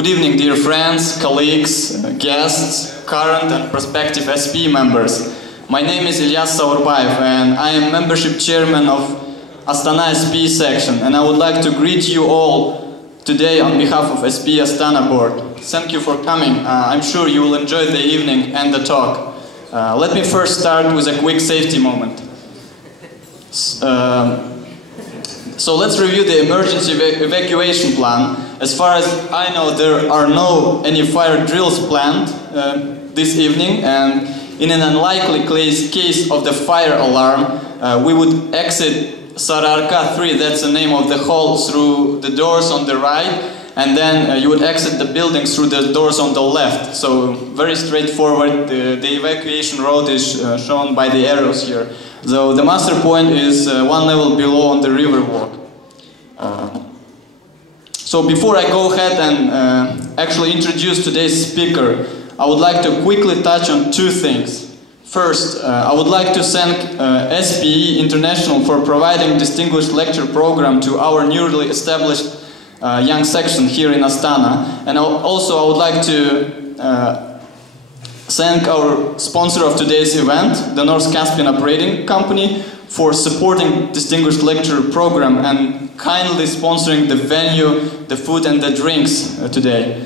Good evening, dear friends, colleagues, guests, current and prospective SPE members. My name is Ilyas Saurbayev and I am membership chairman of Astana SPE Section, and I would like to greet you all today on behalf of SPE Astana board. Thank you for coming. I'm sure you will enjoy the evening and the talk. Let me first start with a quick safety moment. So let's review the emergency evacuation plan. As far as I know, there are any fire drills planned this evening, and in an unlikely case of the fire alarm, we would exit Sararka 3, that's the name of the hall, through the doors on the right, and then you would exit the building through the doors on the left. So very straightforward. The evacuation road is shown by the arrows here. So the master point is one level below on the river walk. So before I go ahead and actually introduce today's speaker, I would like to quickly touch on two things. First, I would like to thank SPE International for providing Distinguished Lecture program to our newly established young section here in Astana. And also I would like to thank our sponsor of today's event, the North Caspian Operating Company, for supporting Distinguished Lecture program and kindly sponsoring the venue, the food and the drinks today.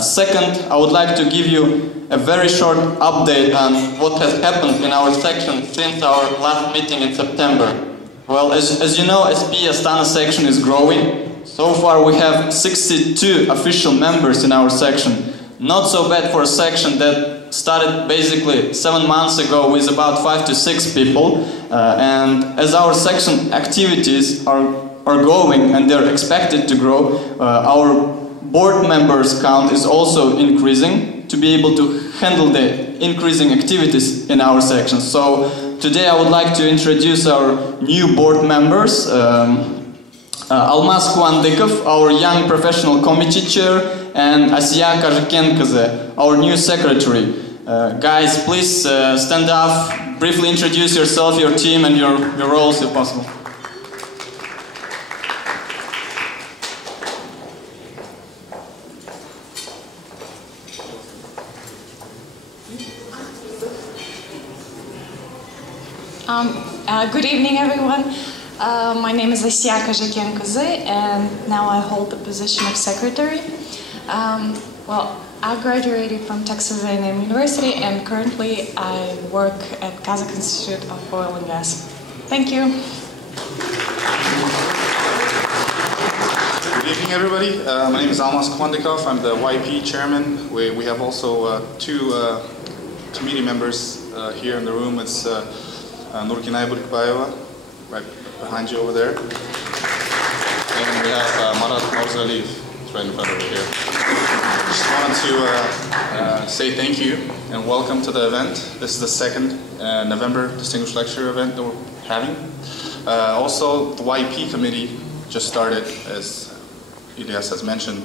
Second, I would like to give you a very short update on what has happened in our section since our last meeting in September. Well, as you know, SPE Astana section is growing. So far we have 62 official members in our section. Not so bad for a section that started basically 7 months ago with about 5 to 6 people. And as our section activities are going and they're expected to grow, our board members count is also increasing to be able to handle the increasing activities in our section. So today I would like to introduce our new board members. Almas Kuandikov, our young professional committee chair, and Asiya Kazhakenkaze, our new secretary. Guys, please stand up, briefly introduce yourself, your team, and your roles if possible. Good evening, everyone. My name is Asiya Kazhakenkaze, and now I hold the position of secretary. Well, I graduated from Texas A&M University, and currently I work at Kazakh Institute of Oil and Gas. Thank you. Good evening, everybody. My name is Almas Kuandikov. I'm the YP chairman. We have also two committee members here in the room. It's Nurkinay Burkbayeva, right behind you over there. And we have Marat Morzaliyev, right in front over here. Just wanted to say thank you and welcome to the event. This is the second November Distinguished Lecture event that we're having. Also, the YP committee just started, as Ilyas has mentioned.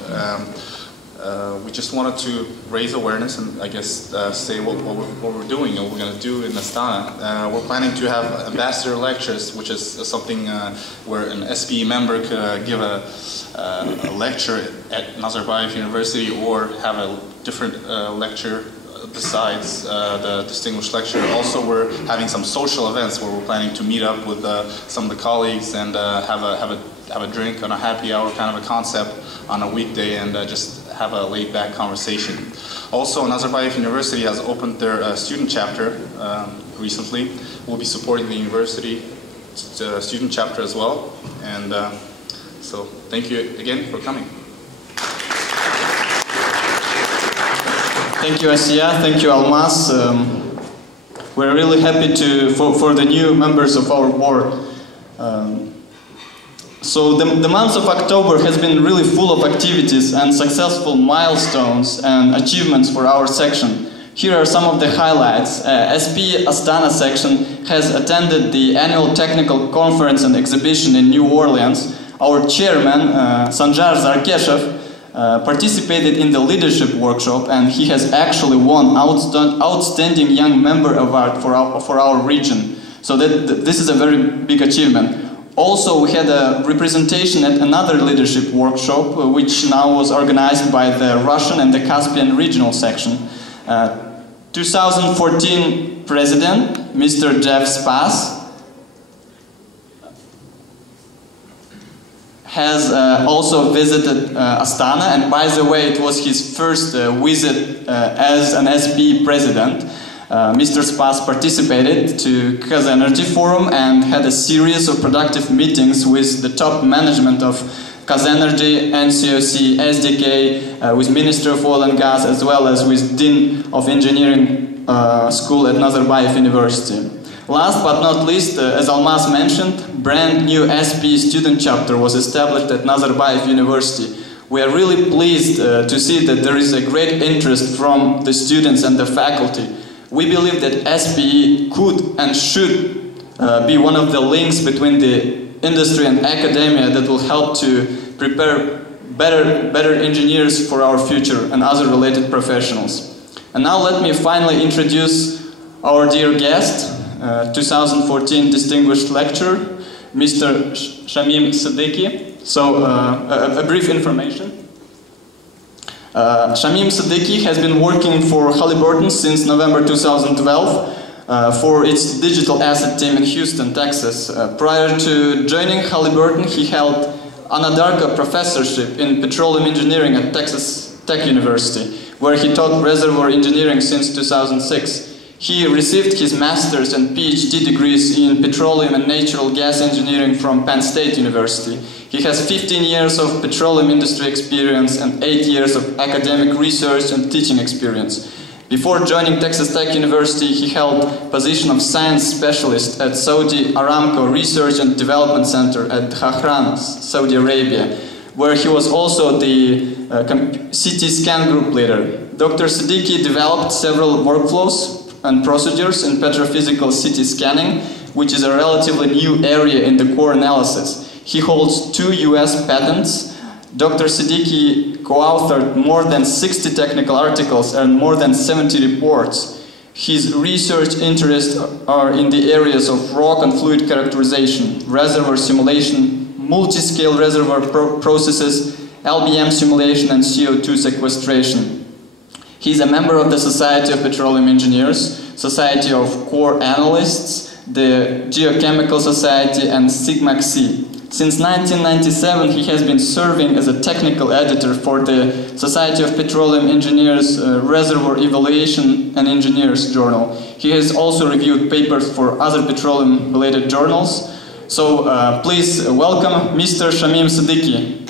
We just wanted to raise awareness and I guess say what we're doing and what we're going to do in Astana. We're planning to have ambassador lectures, which is something where an SPE member could give a lecture at Nazarbayev University or have a different lecture besides the distinguished lecture. Also, we're having some social events where we're planning to meet up with some of the colleagues and have a drink on a happy hour kind of a concept on a weekday and just have a laid-back conversation. Also, Nazarbayev University has opened their student chapter recently. We'll be supporting the university student chapter as well. And so, thank you again for coming. Thank you, Asiya. Thank you, Almas. We're really happy for the new members of our board. So the month of October has been really full of activities and successful milestones and achievements for our section. Here are some of the highlights. SPE Astana Section has attended the annual technical conference and exhibition in New Orleans. Our chairman, Sanjar Zarkeshev, participated in the leadership workshop, and he has actually won outstanding young member award for our region. So this is a very big achievement. Also, we had a representation at another leadership workshop, which now was organized by the Russian and the Caspian regional section. 2014 President, Mr. Jeff Spas, has also visited Astana, and by the way, it was his first visit as an SPE president. Mr. Spas participated to Kaz Energy Forum and had a series of productive meetings with the top management of Kaz Energy, NCOC, SDK, with Minister of Oil and Gas, as well as with Dean of Engineering School at Nazarbayev University. Last but not least, as Almas mentioned, brand new SPE student chapter was established at Nazarbayev University. We are really pleased to see that there is a great interest from the students and the faculty. We believe that SPE could and should be one of the links between the industry and academia that will help to prepare better engineers for our future and other related professionals. And now let me finally introduce our dear guest, 2014 Distinguished Lecturer, Mr. Shamim Siddiqui. So, a brief information. Shamim Siddiqui has been working for Halliburton since November 2012 for its digital asset team in Houston, Texas. Prior to joining Halliburton, he held Anadarko Professorship in Petroleum Engineering at Texas Tech University, where he taught reservoir engineering since 2006. He received his master's and PhD degrees in petroleum and natural gas engineering from Penn State University. He has 15 years of petroleum industry experience and 8 years of academic research and teaching experience. Before joining Texas Tech University, he held position of science specialist at Saudi Aramco Research and Development Center at Dhahran, Saudi Arabia, where he was also the CT scan group leader. Dr. Siddiqui developed several workflows and procedures in petrophysical CT scanning, which is a relatively new area in the core analysis. He holds 2 US patents. Dr. Siddiqui co-authored more than 60 technical articles and more than 70 reports. His research interests are in the areas of rock and fluid characterization, reservoir simulation, multi-scale reservoir processes, LBM simulation, and CO2 sequestration. He is a member of the Society of Petroleum Engineers, Society of Core Analysts, the Geochemical Society, and Sigma Xi. Since 1997, he has been serving as a technical editor for the Society of Petroleum Engineers Reservoir Evaluation and Engineers Journal. He has also reviewed papers for other petroleum-related journals. So please welcome Mr. Shamim Siddiqui.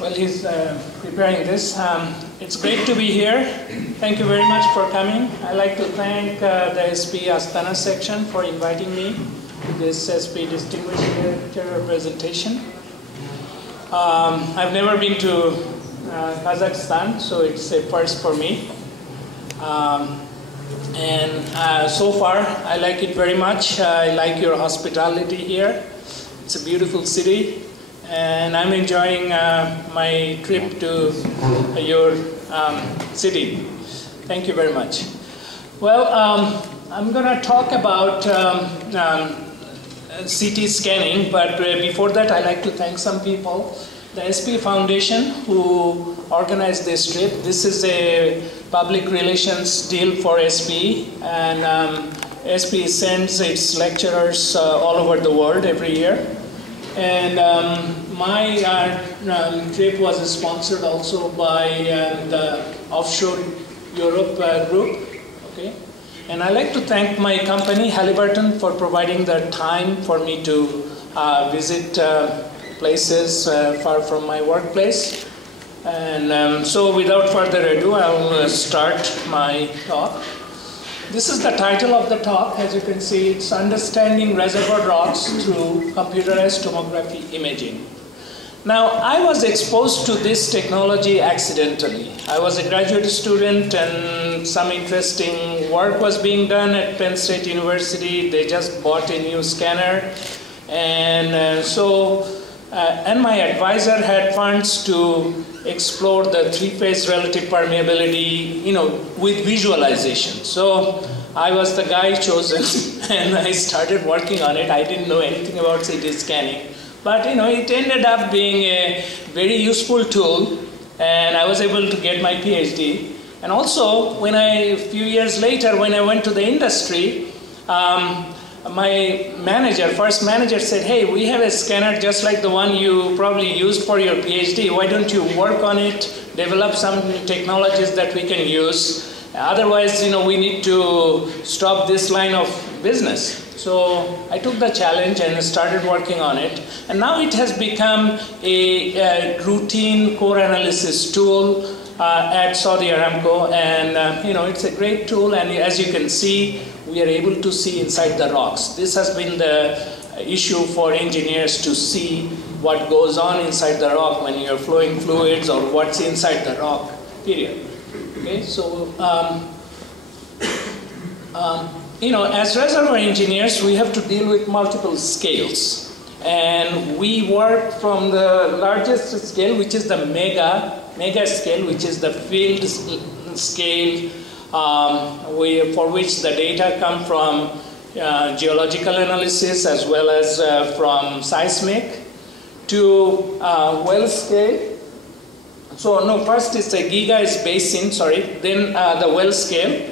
While he's preparing this, it's great to be here. Thank you very much for coming. I'd like to thank the SPE Astana Section for inviting me to this SPE Distinguished Lecture presentation. I've never been to Kazakhstan, so it's a first for me. So far, I like it very much. I like your hospitality here. It's a beautiful city. And I'm enjoying my trip to your city. Thank you very much. Well, I'm going to talk about CT scanning, but before that, I'd like to thank some people. The SPE Foundation, who organized this trip. This is a public relations deal for SPE, and SPE sends its lecturers all over the world every year. And my trip was sponsored also by the Offshore Europe group. Okay, and I'd like to thank my company Halliburton for providing the time for me to visit places far from my workplace. And so without further ado, I'll start my talk. This is the title of the talk. As you can see, it's Understanding Reservoir Rocks Through Computerized Tomography Imaging. Now, I was exposed to this technology accidentally. I was a graduate student and some interesting work was being done at Penn State University. They just bought a new scanner. And and my advisor had funds to explore the three-phase relative permeability, with visualization. So I was the guy chosen and I started working on it. I didn't know anything about CT scanning. But it ended up being a very useful tool, and I was able to get my PhD. And also, a few years later, when I went to the industry, my first manager said, "Hey, we have a scanner just like the one you probably used for your PhD. Why don't you work on it, develop some technologies that we can use? Otherwise, we need to stop this line of business." So I took the challenge and started working on it. And now it has become a routine core analysis tool at Saudi Aramco. And it's a great tool. And as you can see, we are able to see inside the rocks. This has been the issue for engineers, to see what goes on inside the rock when you're flowing fluids, or what's inside the rock, period. Okay, so as reservoir engineers, we have to deal with multiple scales. And we work from the largest scale, which is the mega scale, which is the field scale, for which the data come from geological analysis as well as from seismic, to well scale. So no, first it's a giga is basin, then the well scale.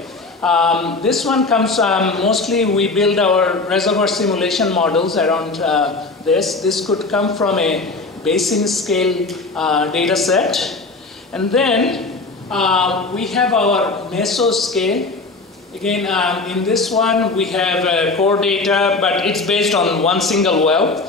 This one comes mostly, we build our reservoir simulation models around this. This could come from a basin scale data set. And then we have our meso scale. Again, in this one we have core data, but it's based on one single well.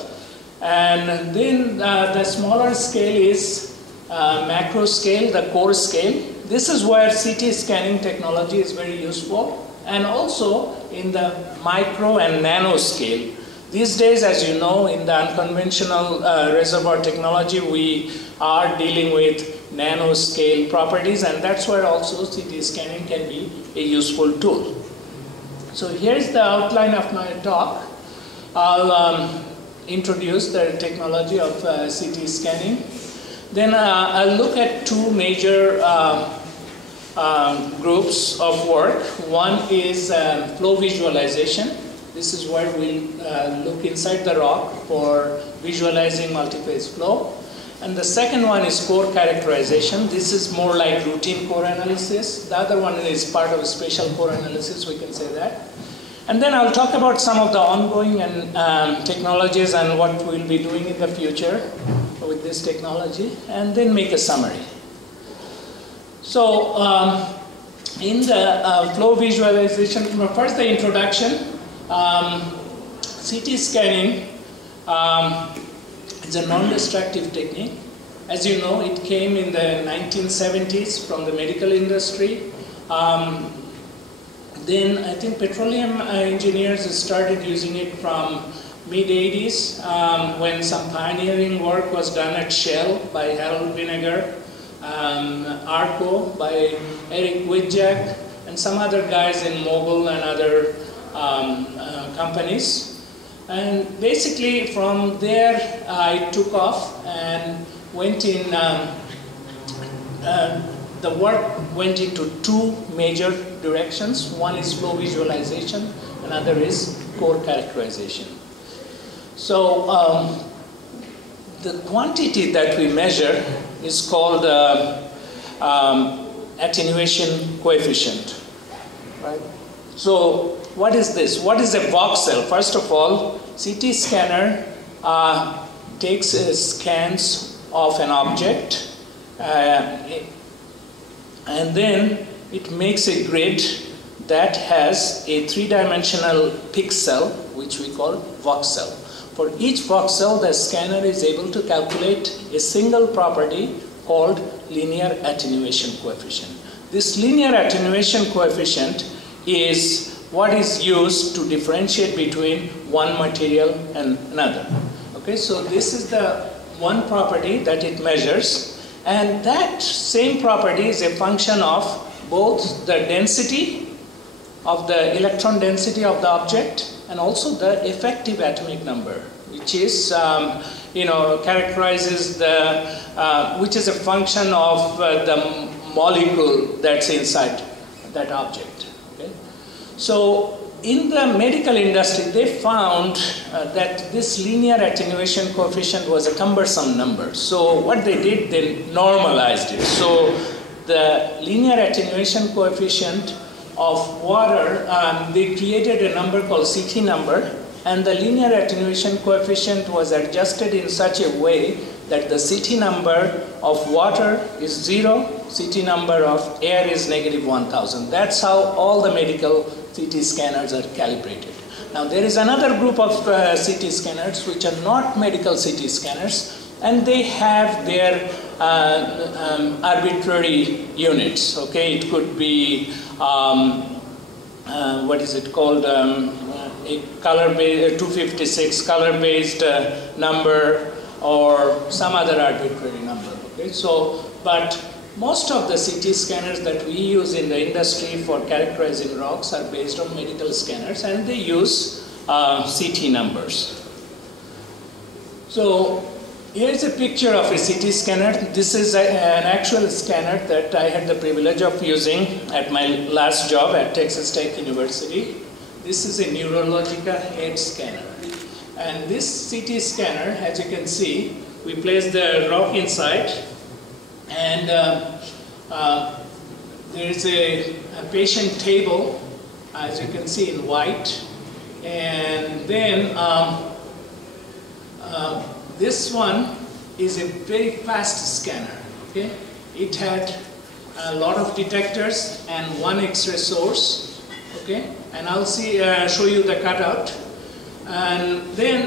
And then the smaller scale is macro scale, the core scale. This is where CT scanning technology is very useful, and also in the micro and nano scale. These days, as you know, in the unconventional reservoir technology, we are dealing with nano scale properties, and that's where also CT scanning can be a useful tool. So here's the outline of my talk. I'll introduce the technology of CT scanning. Then I'll look at two major groups of work. One is flow visualization. This is where we look inside the rock for visualizing multi-phase flow. And the second one is core characterization. This is more like routine core analysis. The other one is part of spatial core analysis, we can say that. And then I'll talk about some of the ongoing and technologies and what we'll be doing in the future with this technology, and then make a summary. So in the flow visualization, first the introduction. CT scanning is a non-destructive technique. As you know, it came in the 1970s from the medical industry. Then I think petroleum engineers started using it from mid-80s when some pioneering work was done at Shell by Harold Vinegar, ARCO by Eric Widjak, and some other guys in Mobil and other companies. And basically from there I took off and went in, the work went into two major directions. One is flow visualization, another is core characterization. So the quantity that we measure is called attenuation coefficient, right? So what is this? What is a voxel? First of all, CT scanner takes scans of an object and then it makes a grid that has a three-dimensional pixel, which we call voxel. For each voxel, the scanner is able to calculate a single property called linear attenuation coefficient. This linear attenuation coefficient is what is used to differentiate between one material and another. Okay, so this is the one property that it measures, and that same property is a function of both the density of the electron density of the object and also the effective atomic number, which is characterizes the which is a function of the molecule that's inside that object. Okay? So in the medical industry, they found that this linear attenuation coefficient was a cumbersome number. So what they did, they normalized it. So the linear attenuation coefficient of water, they created a number called CT number, and the linear attenuation coefficient was adjusted in such a way that the CT number of water is 0, CT number of air is -1000. That's how all the medical CT scanners are calibrated. Now there is another group of CT scanners which are not medical CT scanners, and they have their arbitrary units. Okay, it could be what is it called? A color-based 256 color-based number, or some other arbitrary number. Okay, so but most of the CT scanners that we use in the industry for characterizing rocks are based on medical scanners, and they use CT numbers. So here's a picture of a CT scanner. This is an actual scanner that I had the privilege of using at my last job at Texas Tech University. This is a neurological head scanner. And this CT scanner, as you can see, we place the rock inside, and there is a patient table, as you can see in white. And then this one is a very fast scanner. Okay? It had a lot of detectors and one X-ray source. Okay? And I'll show you the cutout. And then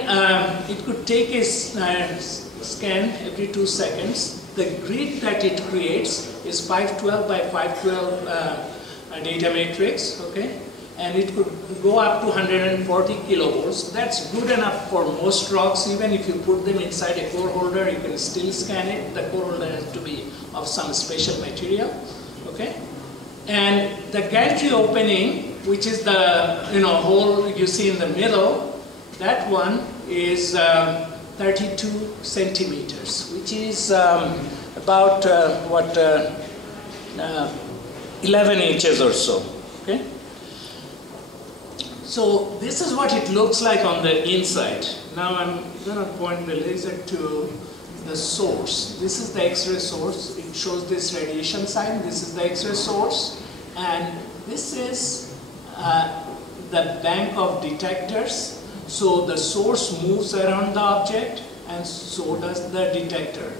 it could take a scan every 2 seconds. The grid that it creates is 512 by 512 data matrix. Okay? And it could go up to 140 kilovolts. That's good enough for most rocks. Even if you put them inside a core holder, you can still scan it. The core holder has to be of some special material. Okay? And the gantry opening, which is the hole you see in the middle, that one is 32 centimeters, which is about 11 inches or so. Okay? So this is what it looks like on the inside. Now I'm going to point the laser to the source. This is the X-ray source. It shows this radiation sign. This is the X-ray source. And this is the bank of detectors. So the source moves around the object, and so does the detector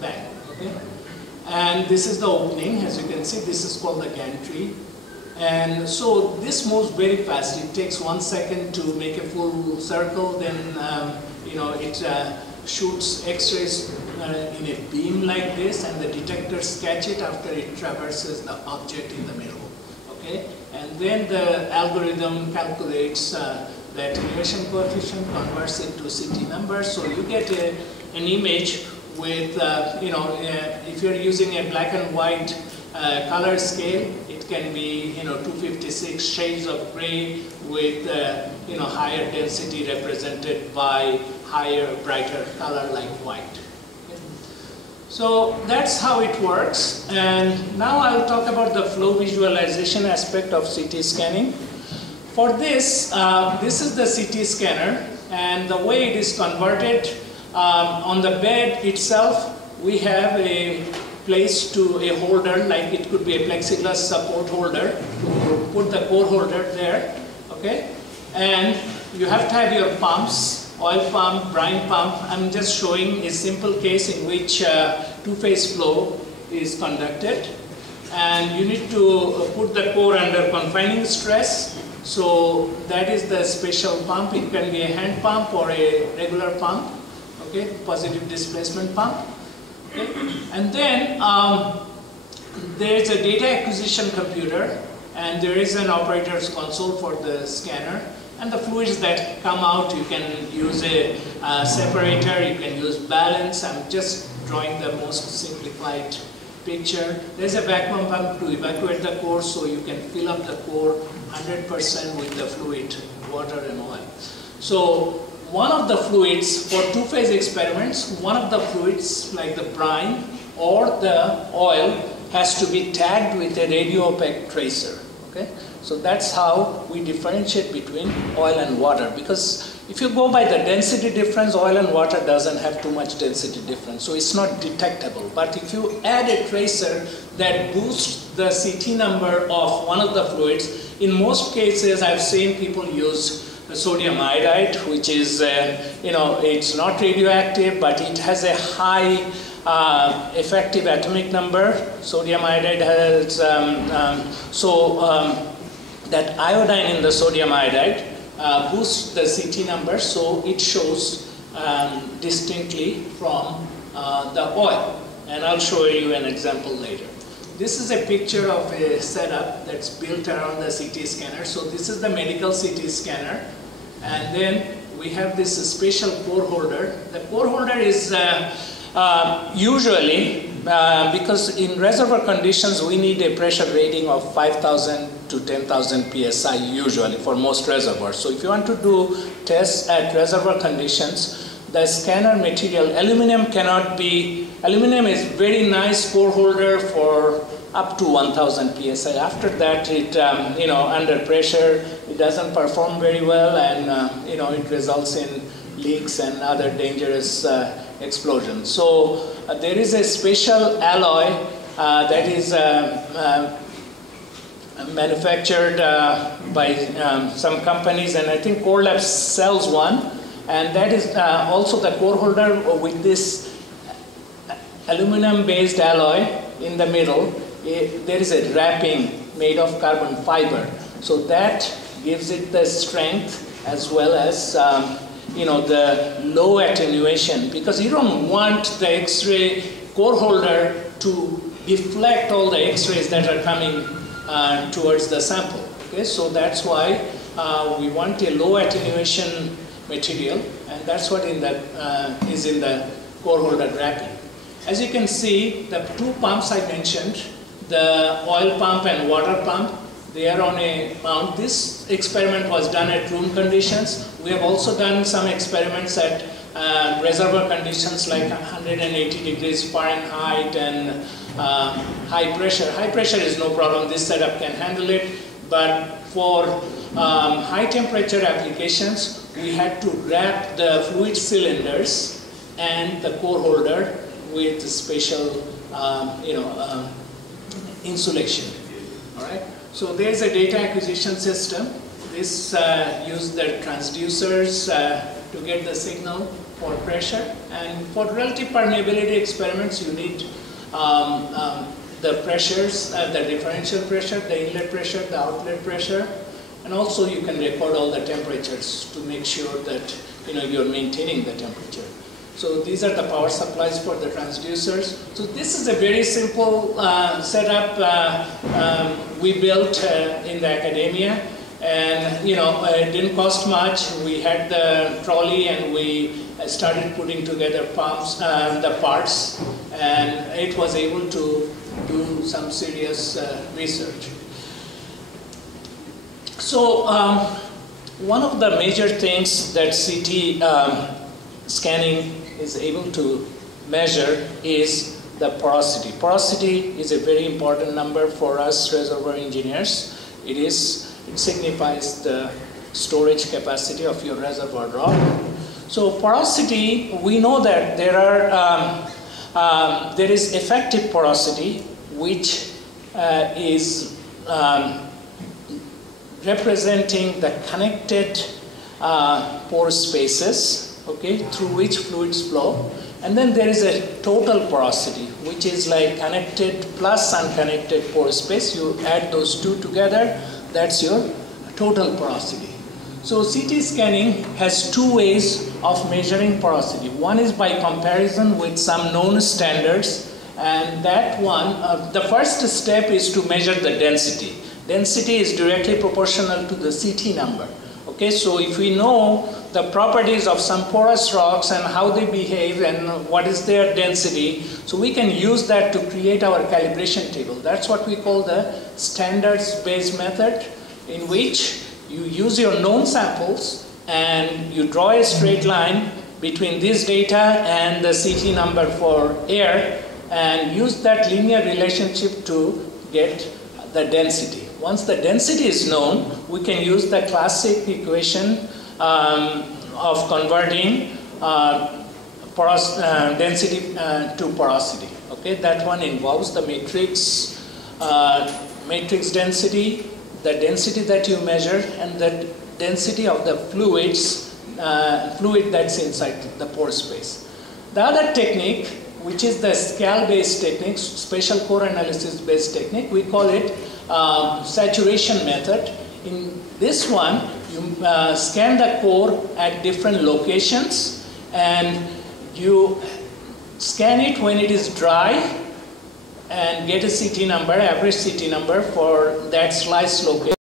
bank. Okay? And this is the opening. As you can see, this is called the gantry. And so this moves very fast. It takes 1 second to make a full circle. Then it shoots X-rays in a beam like this, and the detectors catch it after it traverses the object in the middle. Okay, and then the algorithm calculates the attenuation coefficient, converts it to CT number. So you get an image with if you're using a black and white color scale, it can be 256 shades of gray with higher density represented by higher, brighter color like white. Okay. So that's how it works. And now I'll talk about the flow visualization aspect of CT scanning. For this, this is the CT scanner, and the way it is converted on the bed itself, we have a place to a holder, like it could be a plexiglass support holder. You put the core holder there, okay? And you have to have your pumps, oil pump, brine pump. I'm just showing a simple case in which two-phase flow is conducted. And you need to put the core under confining stress. So that is the special pump. It can be a hand pump or a regular pump, okay, positive displacement pump. Okay? And then there is a data acquisition computer, and there is an operator's console for the scanner. And the fluids that come out, you can use a separator, you can use balance. I'm just drawing the most simplified picture. There's a vacuum pump to evacuate the core, so you can fill up the core 100% with the fluid, water and oil. So one of the fluids, for two-phase experiments, one of the fluids, like the brine or the oil, has to be tagged with a radio opaque tracer. Okay? So that's how we differentiate between oil and water, because if you go by the density difference, oil and water doesn't have too much density difference, so it's not detectable. But if you add a tracer that boosts the CT number of one of the fluids, in most cases I've seen people use sodium iodide, which is, it's not radioactive, but it has a high effective atomic number. Sodium iodide has, that iodine in the sodium iodide boosts the CT number, so it shows distinctly from the oil. And I'll show you an example later. This is a picture of a setup that's built around the CT scanner. So this is the medical CT scanner. And then we have this special core holder. The core holder is usually, because in reservoir conditions, we need a pressure rating of 5,000 to 10,000 psi usually for most reservoirs. So if you want to do tests at reservoir conditions, the scanner material, aluminum is very nice core holder for up to 1,000 psi. After that, it, under pressure, it doesn't perform very well, and it results in leaks and other dangerous explosions. So there is a special alloy that is manufactured by some companies, and I think Core Labs sells one, and that is also the core holder with this aluminum-based alloy in the middle. There is a wrapping made of carbon fiber, so that gives it the strength as well as the low attenuation, because you don't want the X-ray core holder to deflect all the X-rays that are coming towards the sample. Okay, so that's why we want a low attenuation material, and that's what is in the core holder wrapping. As you can see, the two pumps I mentioned, the oil pump and water pump, they are on a mount. This experiment was done at room conditions. We have also done some experiments at reservoir conditions like 180 degrees Fahrenheit and high pressure. High pressure is no problem, this setup can handle it, but for high temperature applications, we had to wrap the fluid cylinders and the core holder with special insulation. All right. So there's a data acquisition system. This uses the transducers to get the signal for pressure. And for relative permeability experiments, you need the pressures, the differential pressure, the inlet pressure, the outlet pressure. And also you can record all the temperatures to make sure that you're maintaining the temperature. So these are the power supplies for the transducers. So this is a very simple setup we built in the academia, and it didn't cost much. We had the trolley and we started putting together the parts, and it was able to do some serious research. So one of the major things that CT scanning is able to measure is the porosity. Porosity is a very important number for us reservoir engineers. It signifies the storage capacity of your reservoir rock. So porosity, we know that there is effective porosity, which is representing the connected pore spaces, okay, through which fluids flow. And then there is a total porosity, which is like connected plus unconnected pore space. You add those two together, that's your total porosity. So CT scanning has two ways of measuring porosity. One is by comparison with some known standards, and that one, the first step is to measure the density. Density is directly proportional to the CT number. Okay, so if we know the properties of some porous rocks and how they behave and what is their density, so we can use that to create our calibration table. That's what we call the standards-based method, in which you use your known samples and you draw a straight line between this data and the CT number for air and use that linear relationship to get the density. Once the density is known, we can use the classic equation of converting density to porosity. Okay, that one involves the matrix density, the density that you measure, and the density of the fluid that's inside the pore space. The other technique, which is the scale-based technique, spatial core analysis-based technique, we call it saturation method. In this one, you scan the core at different locations and you scan it when it is dry and get a CT number, average CT number for that slice location.